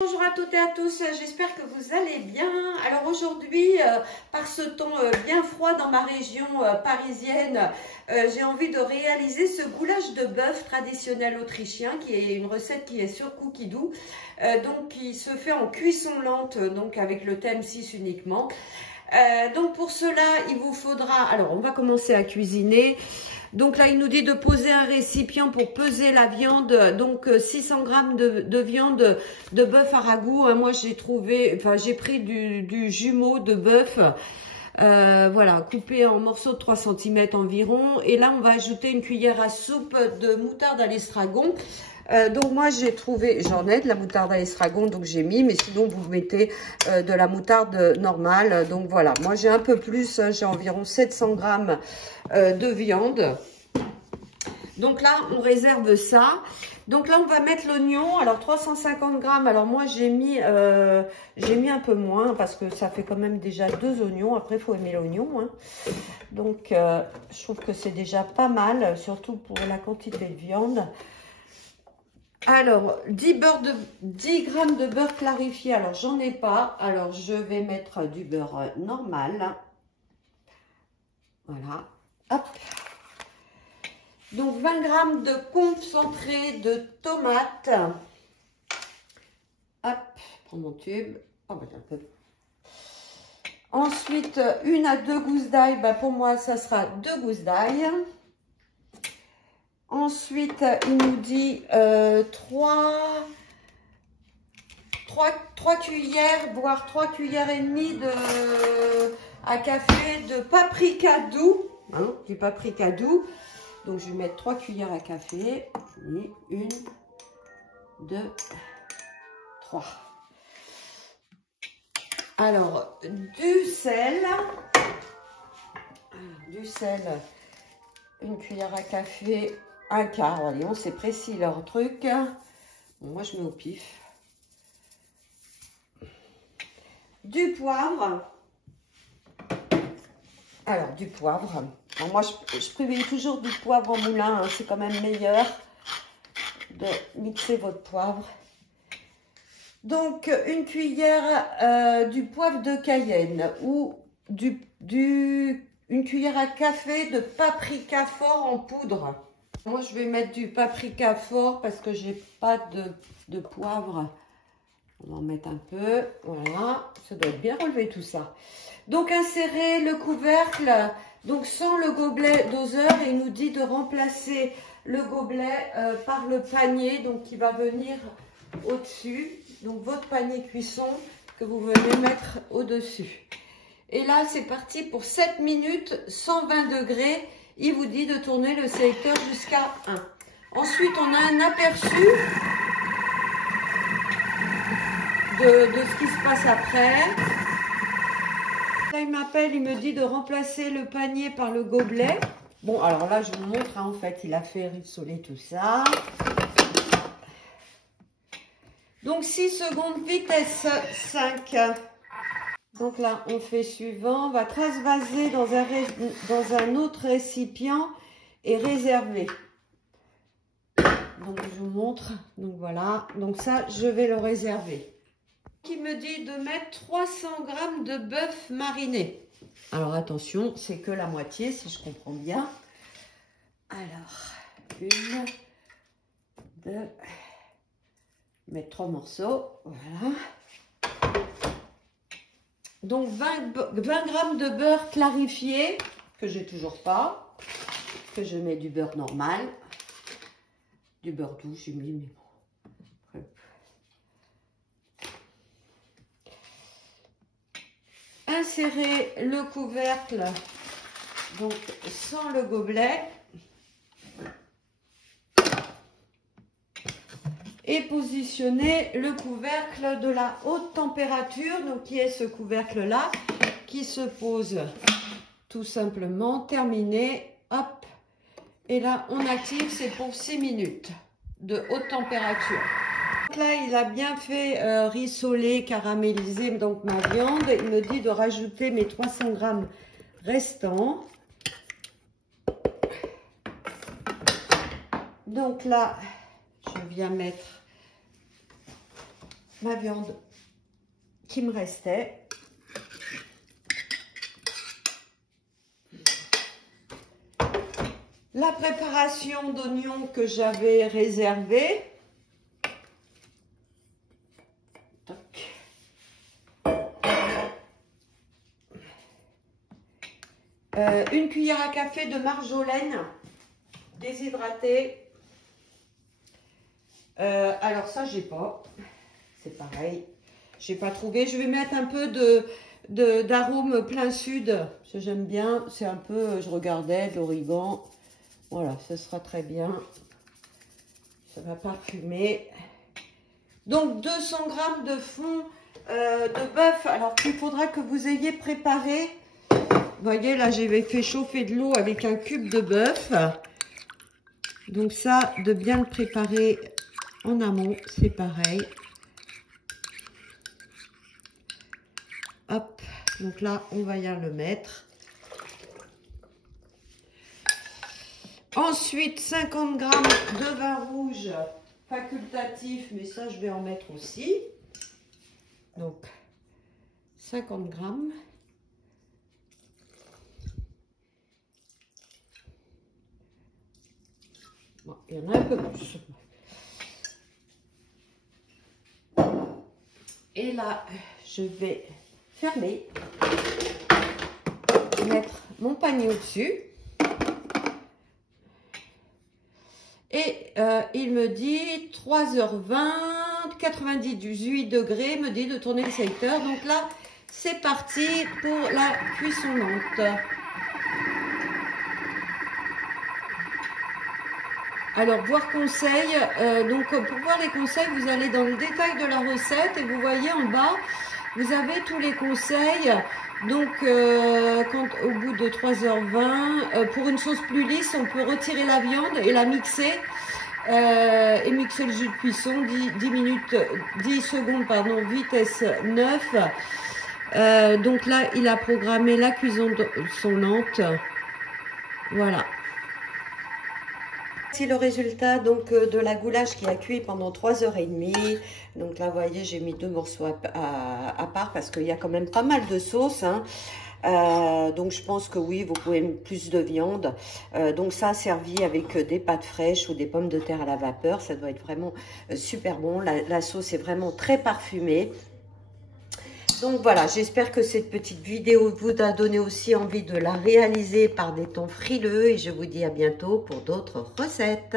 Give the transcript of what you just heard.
Bonjour à toutes et à tous, j'espère que vous allez bien. Alors aujourd'hui, par ce temps bien froid dans ma région parisienne, j'ai envie de réaliser ce goulash de bœuf traditionnel autrichien, qui est une recette qui est sur Cookidoo, donc qui se fait en cuisson lente, donc avec le thème 6 uniquement. Donc pour cela, il vous faudra, alors on va commencer à cuisiner. Donc là, il nous dit de poser un récipient pour peser la viande. Donc 600 g de viande de bœuf à ragoût. Moi, j'ai pris du jumeau de bœuf. Voilà, coupé en morceaux de 3 cm environ. Et là, on va ajouter une cuillère à soupe de moutarde à l'estragon. Donc moi j'en ai de la moutarde à l'estragon, donc j'ai mis, mais sinon vous mettez de la moutarde normale. Donc voilà, moi j'ai un peu plus, j'ai environ 700 g de viande. Donc là on réserve ça. Donc là on va mettre l'oignon, alors 350 g, alors moi j'ai mis un peu moins parce que ça fait quand même déjà 2 oignons, après il faut aimer l'oignon, hein. Donc je trouve que c'est déjà pas mal, surtout pour la quantité de viande. Alors, 10 g de beurre clarifié. Alors, j'en ai pas. Alors, je vais mettre du beurre normal. Voilà. Hop. Donc, 20 g de concentré de tomate. Hop. Je prends mon tube. Oh, bah, un peu. Ensuite, 1 à 2 gousses d'ail. Bah, pour moi, ça sera 2 gousses d'ail. Ensuite, il nous dit 3 cuillères, voire 3 cuillères et demie à café de paprika doux. Hein, du paprika doux. Donc, je vais mettre 3 cuillères à café. 1, 2, 3. Alors, du sel. Une cuillère à café. Un quart, allez, on c'est précis leur truc. Bon, moi je mets au pif. Du poivre. Alors du poivre. Alors, moi je privilégie toujours du poivre en moulin, hein, c'est quand même meilleur de mixer votre poivre. Donc une cuillère du poivre de Cayenne ou une cuillère à café de paprika fort en poudre. Moi, je vais mettre du paprika fort parce que j'ai pas de poivre. On va en mettre un peu. Voilà, ça doit être bien relevé tout ça. Donc, insérez le couvercle. Donc, sans le gobelet doseur, il nous dit de remplacer le gobelet par le panier. Donc, qui va venir au-dessus. Donc, votre panier cuisson que vous venez mettre au-dessus. Et là, c'est parti pour 7 minutes, 120 degrés. Il vous dit de tourner le sélecteur jusqu'à 1. Ensuite, on a un aperçu de ce qui se passe après. Là, il m'appelle, il me dit de remplacer le panier par le gobelet. Bon, alors là, je vous montre, hein, en fait, il a fait rissoler tout ça. Donc, 6 secondes, vitesse 5. Donc là, on fait suivant. On va transvaser dans un autre récipient et réserver. Donc, je vous montre. Donc, voilà. Donc, ça, je vais le réserver. Il me dit de mettre 300 g de bœuf mariné. Alors, attention, c'est que la moitié, si je comprends bien. Alors, 1, 2, mettre 3 morceaux. Voilà. Donc 20 g de beurre clarifié, que j'ai toujours pas, que je mets du beurre normal, du beurre doux, j'ai mis, mais bon. Insérez le couvercle, donc sans le gobelet, et positionnez le couvercle de la haute température, donc qui est ce couvercle là, qui se pose tout simplement. Terminé, hop, et là on active, c'est pour 6 minutes de haute température. Donc là il a bien fait rissoler, caraméliser donc ma viande. Il me dit de rajouter mes 300 g restants. Donc là je viens mettre ma viande qui me restait. La préparation d'oignons que j'avais réservée. Une cuillère à café de marjolaine déshydratée. Alors ça, j'ai pas. C'est pareil. J'ai pas trouvé. Je vais mettre un peu d'arôme plein sud. Parce que j'aime bien. C'est un peu, je regardais, d'origan. Voilà, ce sera très bien. Ça va parfumer. Donc 200 g de fond de bœuf. Alors qu'il faudra que vous ayez préparé. Vous voyez, là, j'ai fait chauffer de l'eau avec un cube de bœuf. Donc ça, de bien le préparer en amont, c'est pareil. Hop, donc là, on va y le mettre. Ensuite, 50 g de vin rouge facultatif, mais ça, je vais en mettre aussi. Donc, 50 g. Bon, il y en a un peu plus. Et là, je vais fermer, mettre mon panier au-dessus. Et il me dit 3h20, 98 degrés, me dit de tourner le secteur. Donc là, c'est parti pour la cuisson lente. Alors, voir conseils, donc pour voir les conseils, vous allez dans le détail de la recette et vous voyez en bas, vous avez tous les conseils. Donc, quand au bout de 3h20, pour une sauce plus lisse, on peut retirer la viande et la mixer et mixer le jus de cuisson 10 secondes, pardon, vitesse 9. Donc là, il a programmé la cuisson lente. Voilà. Voici le résultat donc de la goulash qui a cuit pendant 3h30. Donc là, vous voyez, j'ai mis 2 morceaux à part parce qu'il y a quand même pas mal de sauce. Hein. Donc je pense que oui, vous pouvez mettre plus de viande. Donc ça, servi avec des pâtes fraîches ou des pommes de terre à la vapeur, ça doit être vraiment super bon. La sauce est vraiment très parfumée. Donc voilà, j'espère que cette petite vidéo vous a donné aussi envie de la réaliser par des temps frileux et je vous dis à bientôt pour d'autres recettes.